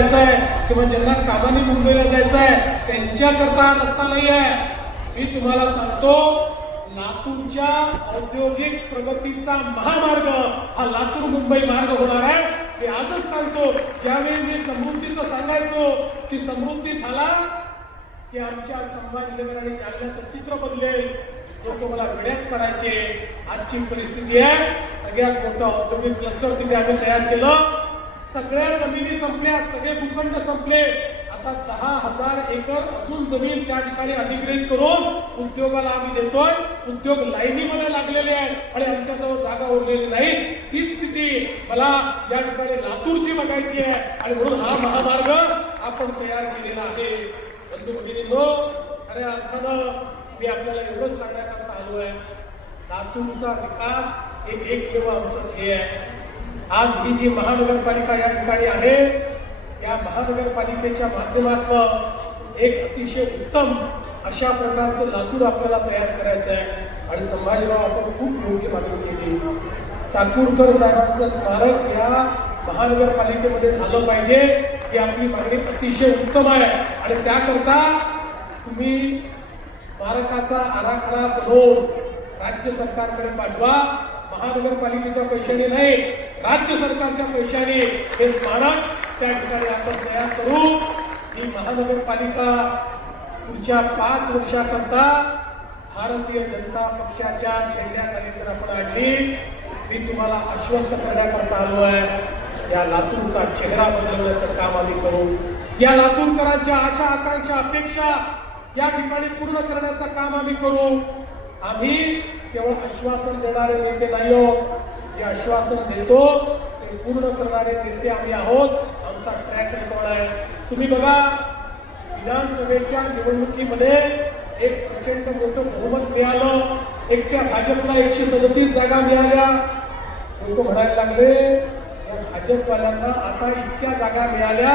जायचं आहे किंवा ज्यांना कामाने मुंबईला जायचं आहे त्यांच्याकरता हा रस्ता नाही आहे. मी तुम्हाला सांगतो, लातूरच्या औद्योगिक प्रगतीचा महामार्ग हा लातूर मुंबई मार्ग होणार आहे. हे आजच सांगतो. ज्यावेळी मी समृद्धीचं सांगायचो की समृद्धी झाला की आमच्या संभाजीनगर आणि जालन्याचं चित्र बदलेल, लोक मला वेड्यात करायचे. आजची परिस्थिती आहे, सगळ्यात मोठं औद्योगिक क्लस्टर तिथे आम्ही तयार केलं. सगळ्या जमिनी संपल्या, सगळे भूखंड संपले. आता 10,000 एकर अजून जमीन त्या ठिकाणी अधिग्रहित करून उद्योगाला आम्ही देतोय. उद्योग लाईनीमध्ये लागलेले आहेत आणि आमच्याजवळ जागा उरलेली नाही. ती स्थिती मला या ठिकाणी लातूरची बघायची आहे आणि म्हणून हा महामार्ग आपण तयार केलेला आहे. बंधू भगिनींनो, खऱ्या अर्थानं मी आपल्याला एवढंच सांगण्याकरता आलो आहे, लातूरचा विकास हे एकमेव आमचं ध्येय आहे. आज ही जी महानगरपालिका या ठिकाणी आहे, या महानगरपालिकेच्या माध्यमातून एक अतिशय उत्तम अशा प्रकारचं लातूर आपल्याला तयार करायचं आहे. आणि संभाजीराव, आपण खूप योग्य मागणी केली. टाकुरकर साहेबांचं स्मारक या महानगरपालिकेमध्ये झालं पाहिजे, ही आपली मागणी अतिशय उत्तम आहे. आणि त्याकरता तुम्ही स्मारकाचा आराखडा बनवून राज्य सरकारकडे पाठवा. महानगरपालिकेच्या पैशाने नाही, राज्य सरकारच्या पैशाने हे स्मारक त्या ठिकाणी आपण तयार करू. ही महानगरपालिका पुढच्या 5 वर्षाकरता भारतीय जनता पक्षाच्या झेंड्याखाली जर आपण आणली, मी तुम्हाला आश्वस्त करण्याकरता आलो आहे. या लातूरचा चेहरा बदलवण्याचं काम आम्ही करू. या लातूरकरांच्या आशा आकांक्षा अपेक्षा या ठिकाणी पूर्ण करण्याचं काम आम्ही करू. आम्ही केवळ आश्वासन देणारे नेते नाही आहोत. जे आश्वासन देतो ते पूर्ण करणारे नेते आम्ही आहोत. आमचा ट्रॅक रेकॉर्ड आहे. तुम्ही बघा, विधानसभेच्या निवडणुकीमध्ये एक प्रचंड मोठं बहुमत मिळालं. एकट्या भाजपला 137 जागा मिळाल्या. लोक म्हणायला लागले, या भाजपवाल्यांना आता इतक्या जागा मिळाल्या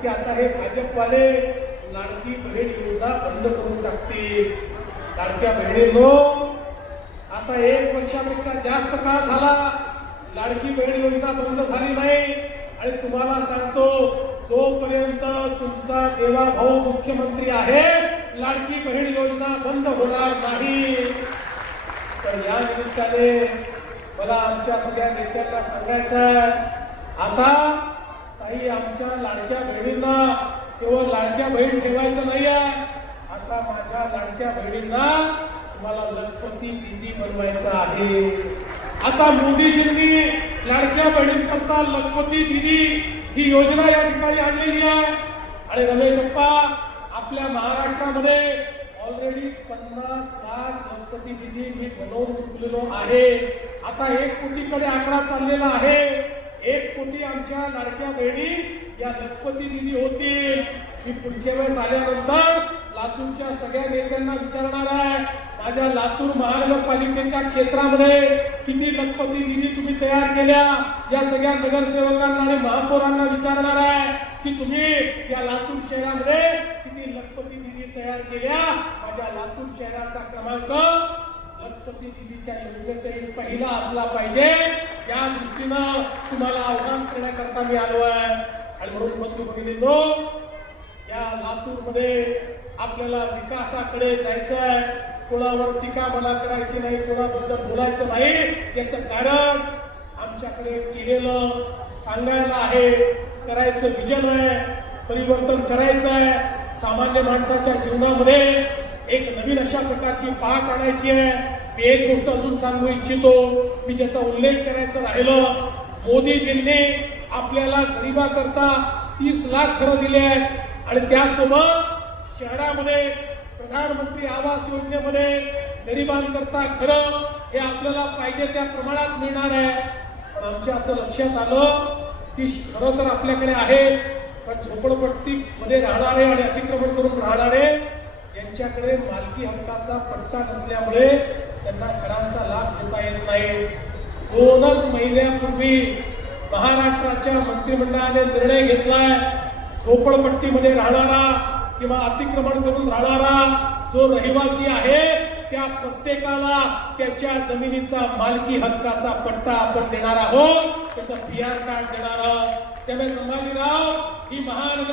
की आता हे भाजपवाले लाडकी बहीण योजना बंद करून टाकतील. लाडक्या बहिणींनो, आता 1 वर्षापेक्षा जास्त काळ झाला लाडकी बहीण योजना बंद झाली नाही. आणि तुम्हाला सांगतो, जोपर्यंत तुमचा देवा भाऊ मुख्यमंत्री आहे, लाडकी बहीण योजना बंद होणार नाही. तर या निमित्ताने मला आमच्या सगळ्या नेत्यांना सांगायचं आहे, आता ताई, आमच्या लाडक्या बहिणींना केवळ लाडक्या बहीण ठेवायचं नाही आहे. आता माझ्या लाडक्या बहिणींना तुम्हाला लखपती दीदी बनवायचं आहे. आता मोदीजींनी लाडक्या बहिणींकरता लखपती दीदी ही योजना या ठिकाणी आणलेली आहे. आणि रमेश अप्पा, आपल्या महाराष्ट्रामध्ये ऑलरेडी 50 लाख लखपती दीदी मी बनवून चुकलेलो आहे. आता 1 कोटीकडे आकडा चाललेला आहे. 1 कोटी आमच्या लाडक्या बहिणी या लखपती दीदी होतील. मी पुढच्या वेळेस आल्यानंतर लातूरच्या सगळ्या नेत्यांना विचारणार आहे, माझ्या लातूर महानगरपालिकेच्या क्षेत्रामध्ये किती लखपती दीदी तुम्ही तयार केल्या. या सगळ्या नगरसेवकांना आणि महापौरांना विचारणार आहे की तुम्ही या लातूर शहरामध्ये किती लखपती दीदी तयार केल्या. माझ्या लातूर शहराचा क्रमांक लखपती दीदीच्या योजनेतही पहिला असला पाहिजे. या दृष्टीनं तुम्हाला आव्हान करण्याकरता मी आलो आहे. आणि म्हणून बंधू भगिनींनो, या लातूरमध्ये आपल्याला विकासाकडे जायचं आहे. कोणावर टीका मला करायची नाही, कोणाबद्दल बोलायचं नाही. याचं कारण आमच्याकडे केलेलं सांगायला आहे, करायचं विजन आहे, परिवर्तन करायचं आहे. सामान्य माणसाच्या जीवनामध्ये एक नवीन अशा प्रकारची पाठ आणायची आहे. मी एक गोष्ट अजून सांगू इच्छितो, मी ज्याचा उल्लेख करायचं राहिलं, मोदीजींनी आपल्याला गरिबाकरता 30 लाख घरं दिले आहेत. आणि त्यासोबत शहरामध्ये प्रधानमंत्री आवास योजनेमध्ये गरिबांकरता घरं हे आपल्याला पाहिजे त्या प्रमाणात मिळणार आहे. पण आमच्या असं लक्षात आलं की घरं तर आपल्याकडे आहेत, पण झोपडपट्टीमध्ये राहणारे आणि अतिक्रमण करून राहणारे यांच्याकडे मालकी हक्काचा पट्टा नसल्यामुळे त्यांना घरांचा लाभ घेता येत नाही. 2च महिन्यापूर्वी महाराष्ट्राच्या मंत्रिमंडळाने निर्णय घेतलाय, झोपडपट्टीमध्ये राहणारा किंवा अतिक्रमण करून राहणारा जो रहिवासी आहे त्या प्रत्येकाला त्याच्या जमिनीचा मालकी हक्काचा पट्टा आपण देणार आहोत. त्याचं PR कार्ड देणार आहोत. त्यामुळे संभाजीराव, ही महानगर